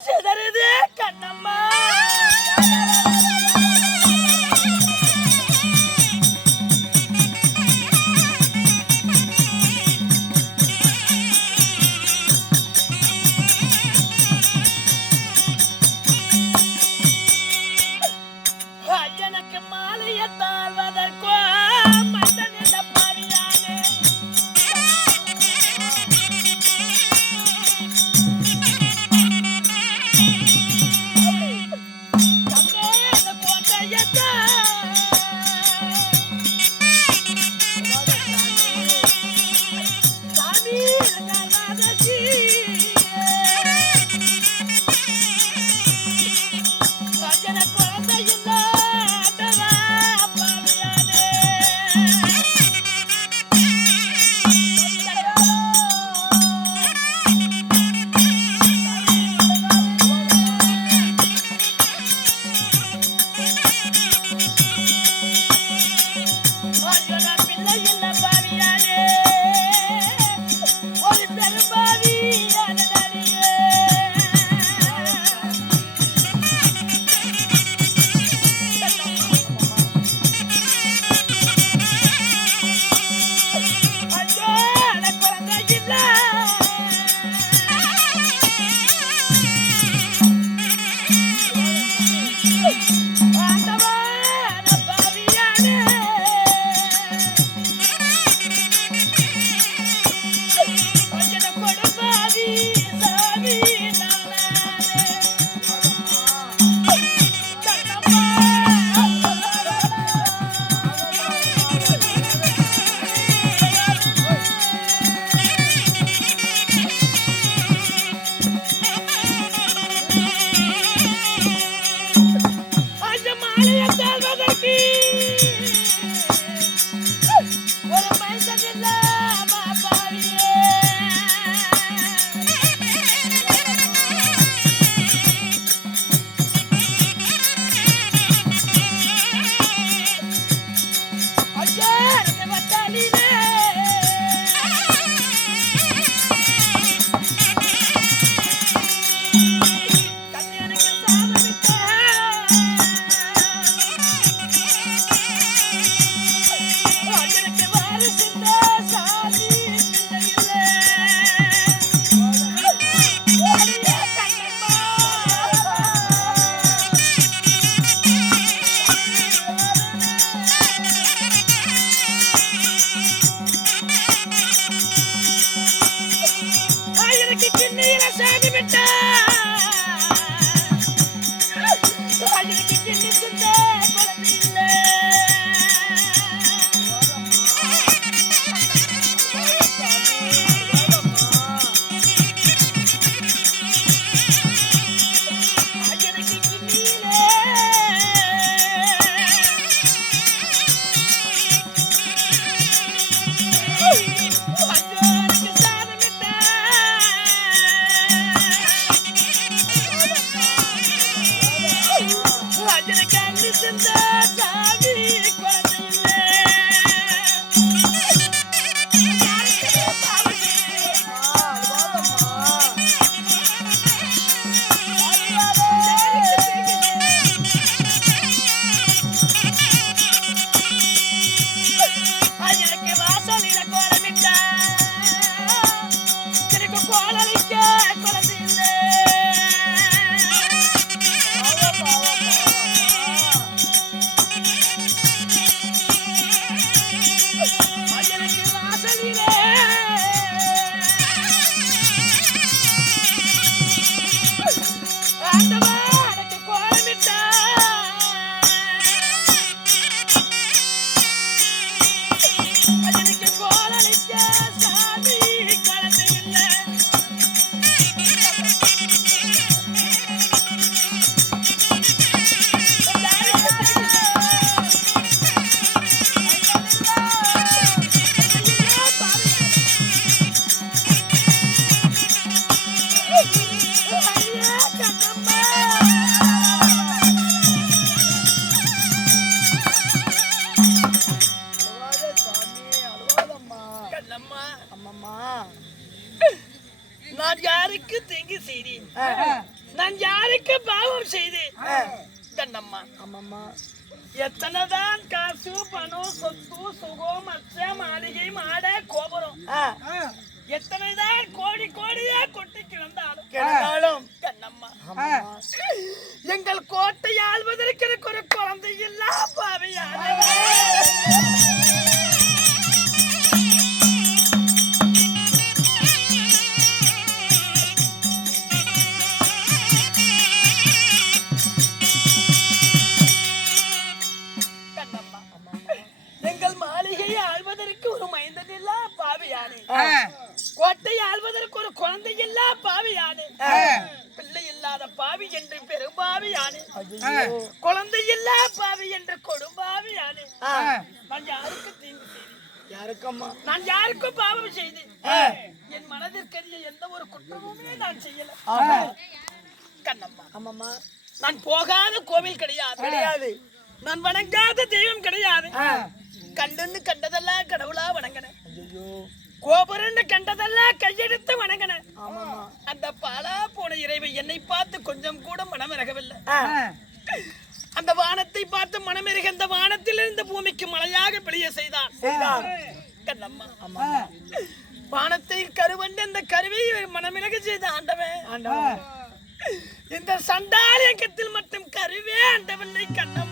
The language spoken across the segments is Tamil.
சிதறுது கண்ணம்மா. எங்கள் மாளிகையை ஆள்வதற்கு ஒரு மைந்தன் இல்ல பாவியானே கோட்டை ஆள்வதற்கு ஒரு குழந்தை இல்ல பாவியானே பிள்ளை இல்லாத பாவி என்று பெரும்பாவியானே குழந்தை இல்ல பாவி என்று கொடும்பாவியானே நான் யாருக்கு தீங்கு செய்தேன்? யாருக்கம்மா? நான் யாருக்கும் பாவம் செய்தேன்? என் மனதிற்கரிய எந்த ஒரு குற்றமுமே நான் செய்யல. கண்ணம்மா. ஆமாம்மா. நான் போகாத கோவில் கிடையாது. கிடையாது. நான் வணங்காத தெய்வம் கிடையாது. கண்ணுன்னு கண்டதெல்லாம் கடவுளா வணங்கினேன் கோபுரன்னு கண்டதெல்லாம் கையெடுத்து வணங்கினேன் அந்த பாலா போன இறைவை என்னை பார்த்து கொஞ்சம் கூட மனமிறகவில்லை அந்த வானத்தை பார்த்து மனமிறக அந்த வானத்தில் இருந்து பூமிக்கு மழையாக பிழைய செய்தான். வானத்தை கருவண்டு அந்த கருவியை மனமிறக செய்த ஆண்டவன். ஆண்டவன். இந்த சண்டாலயக்கத்தில் மட்டும் கருவே ஆண்டவனை கண்ணம்மா.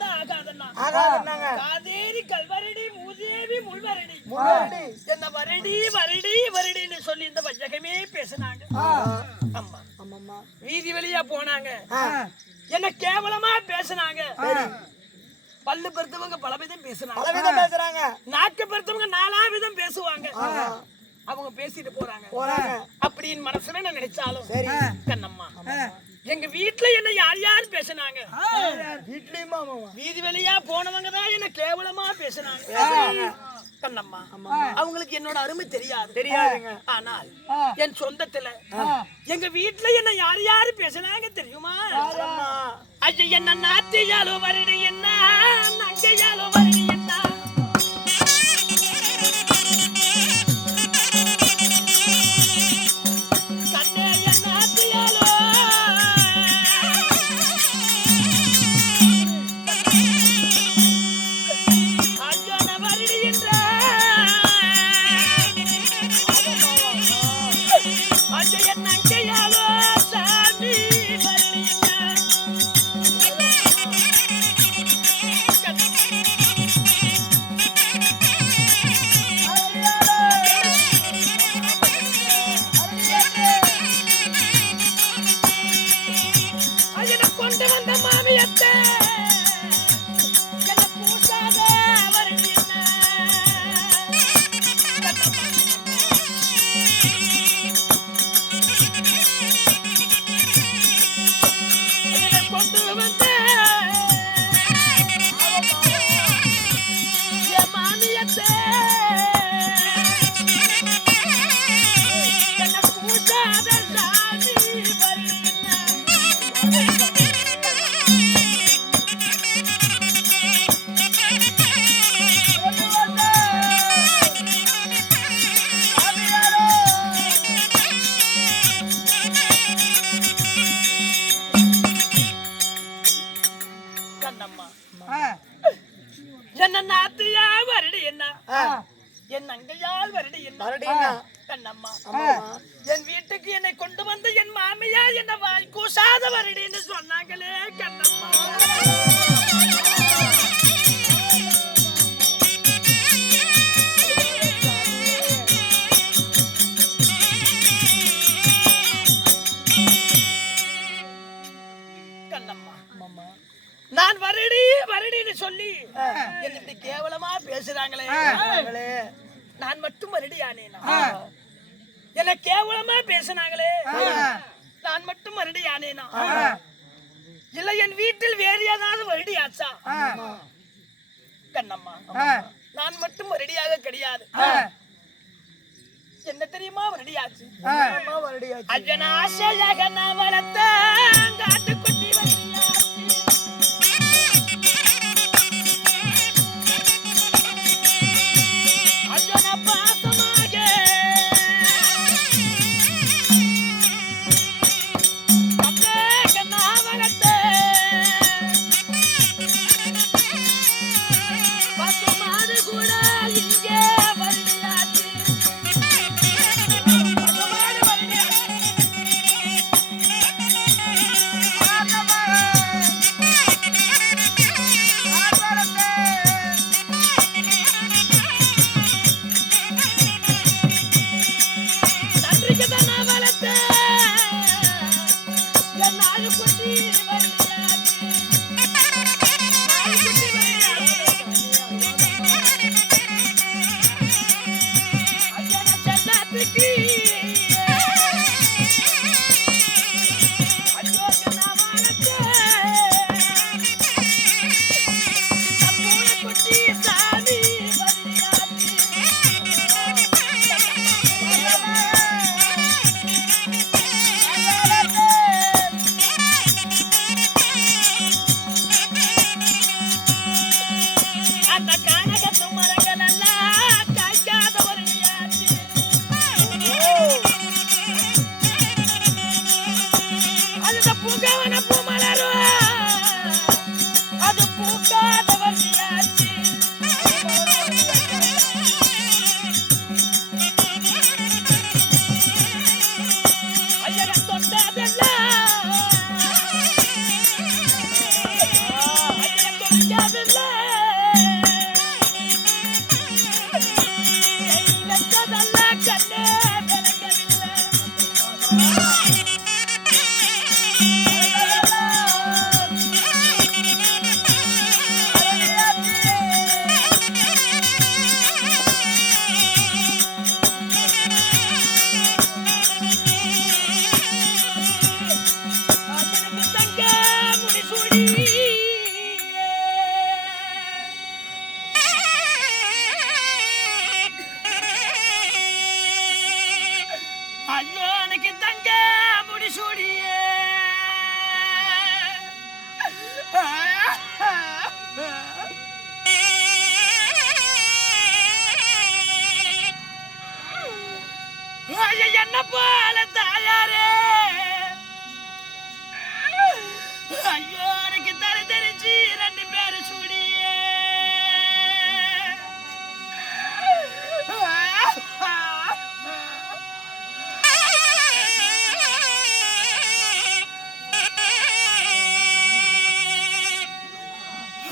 ஆகாதண்ணா. காதேரி கல்வரடி மூதேவி முள்வரடி. என்ன வருடி வருடி வருடின்னு சொல்லி இந்த வஞ்சகமே பேசினாங்க. அம்மா. ஆமாம்மா. வீதி வழியா போனாங்க. என்ன கேவலமா பேசினாங்க. பல்லு பெருத்தவங்க பல விதம் பலவிதம் பேசுறாங்க. நாக்கு பெருத்தவங்க நாலா விதம் பேசுவாங்க அவங்க பேசிட்டு போறாங்க. போறாங்க. அப்படின்னு மனசுல நான் நினைச்சாலும் சரி. கண்ணம்மா. எங்க வீட்டுல என்ன யார் யார் பேசினாங்க? வீட்லயுமா மாமா வீதி வழியா போனவங்க தான் என்ன கேவலமா பேசினாங்க. கண்ணம்மா அவங்களுக்கு என்னோட அருமை தெரியாது. தெரியாதுங்க. ஆனால் என் சொந்தத்துல எங்க வீட்டுல என்ன யார் யார் பேசினாங்க தெரியுமா? ஐயா என்ன நாத்தியாலோ வருடி என்ன? நங்கையாலோ வருடி ಅಜ್ಜನಾಶ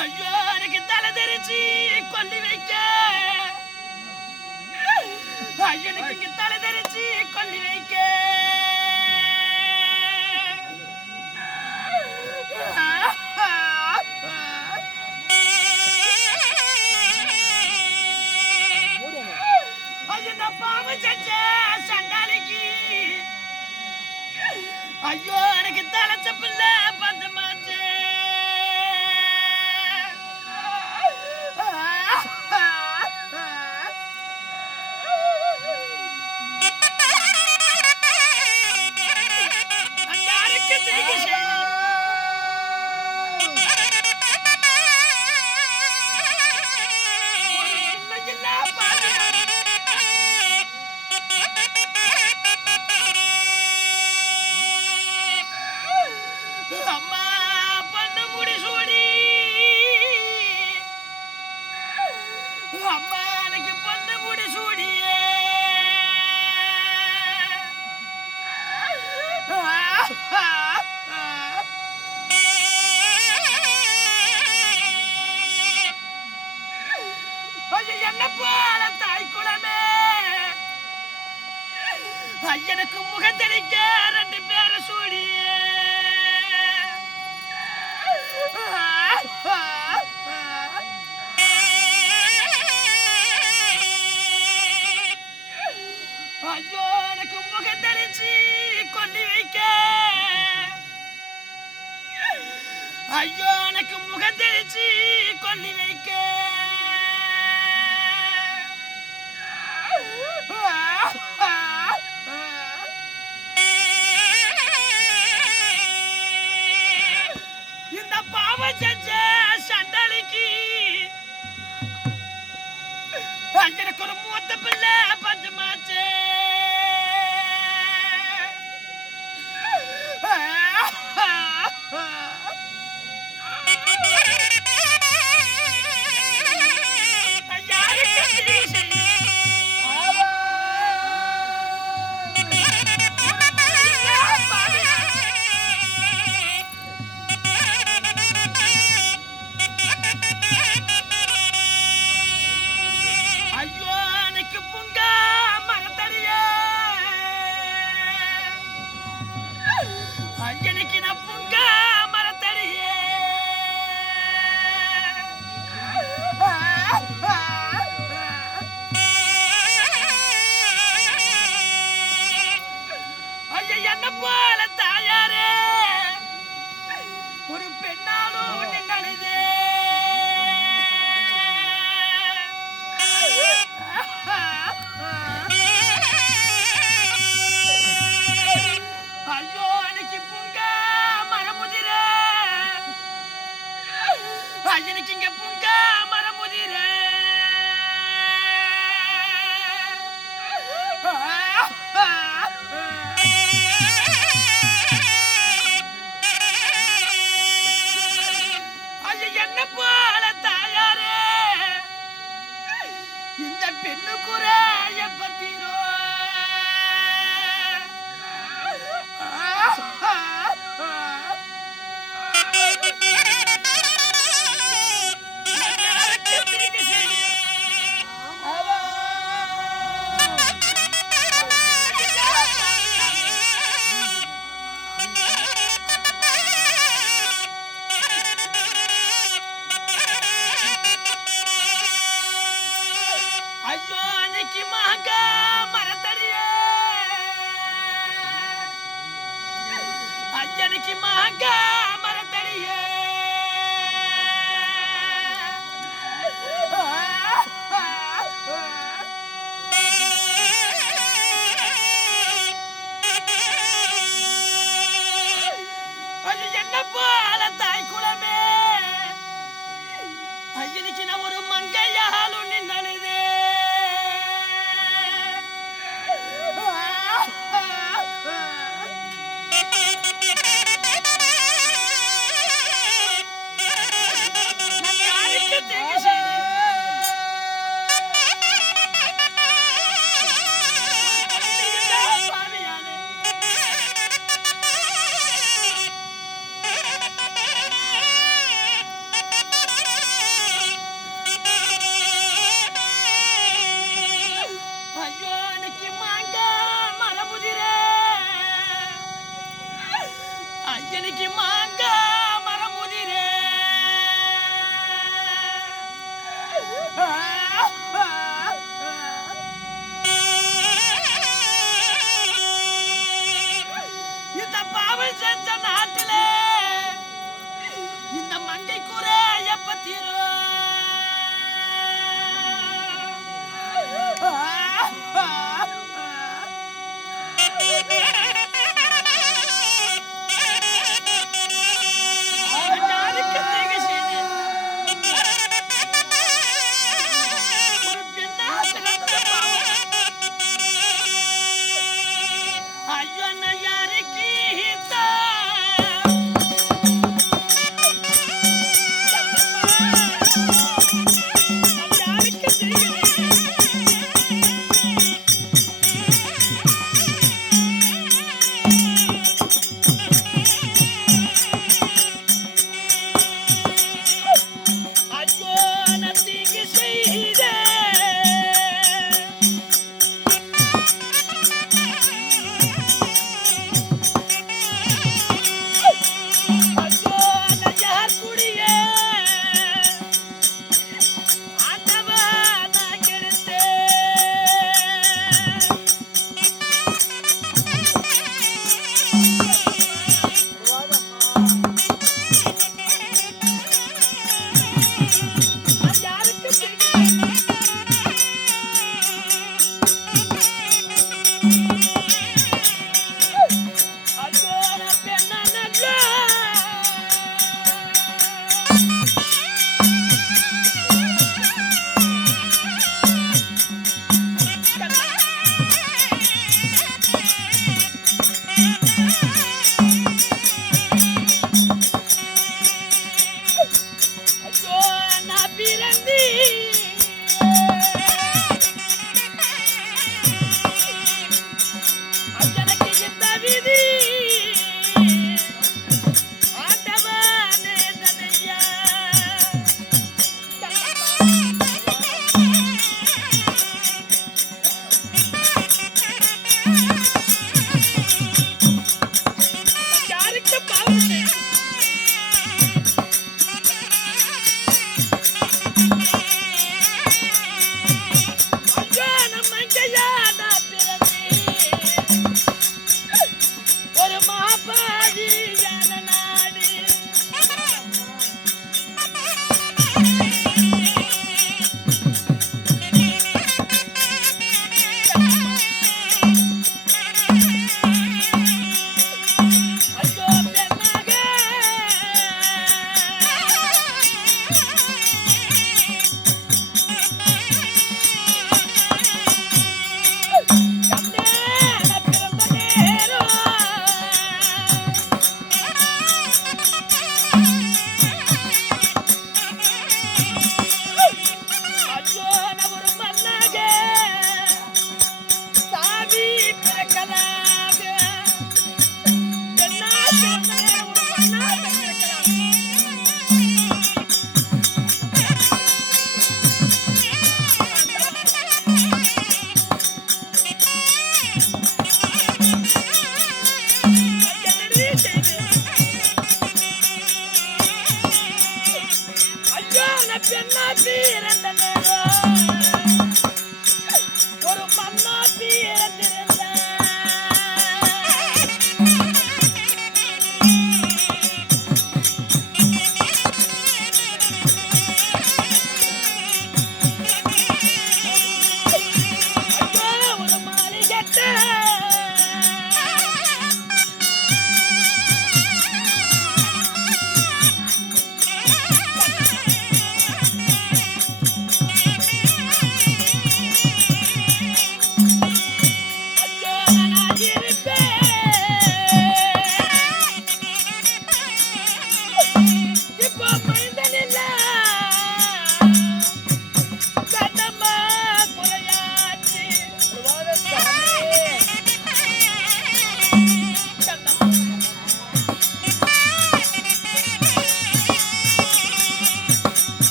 ஐயோ எனக்கு தலை தெரிச்சு கொல்லி வைக்க. ஐயோ எனக்கு தலை தெரிச்சு கொல்லி வைக்க. பாம்பு செஞ்ச சண்டாலிக்கு ஐயோ எனக்கு தலைச்ச பிள்ளை பத்து மாதிரி.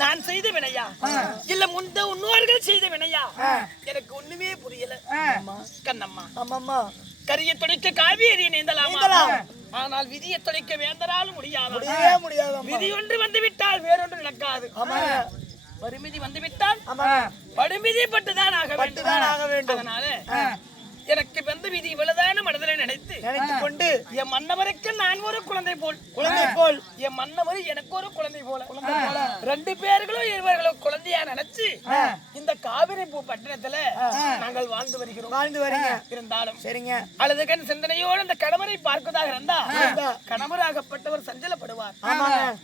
நான் செய்த வினையா இல்ல முந்த முன்னோர்கள் செய்த வினையா எனக்கு ஒண்ணுமே புரியல. கண்ணம்மா. ஆமாம்மா. கரிய துடைக்க காவேரி நீந்தலாமா. ஆனால் விதியை துடைக்க வேந்தராலும் முடியாது? விதி ஒன்று வந்து விட்டால் வேறொன்று நடக்காது வறுமிதி வந்து விட்டால் படுமிதி பட்டுதான் ஆக வேண்டும். பட்டுதான் ஆக வேண்டும். அதனால எனக்கு வந்த விதி இவ்வளவுதான மனதில் நினைத்து நினைத்து கொண்டு என் மன்னவருக்கு நான் ஒரு குழந்தை போல். குழந்தை போல். என் மன்னவர் எனக்கு ஒரு குழந்தை போல. குழந்தை போல. ரெண்டு பேர்களும் இருவர்களும் குழந்தையா நினைச்சு இந்த காவிரி பூ பட்டணத்துல நாங்கள் வாழ்ந்து வருகிறோம். வாழ்ந்து வரீங்க. இருந்தாலும் சரிங்க. அழுதுகன் சிந்தனையோடு அந்த கணவரை பார்ப்பதாக இருந்தா கணவராகப்பட்டவர் சஞ்சலப்படுவார்.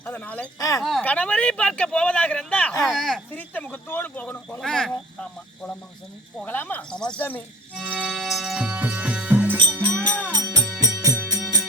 அதனால. கணவரை பார்க்க போவதாக இருந்தா சிரித்த முகத்தோடு போகணும். போகலாமா ஆமா. போலாமாங்க சாமி போகலாமா? ஆமா சாமி Thank you.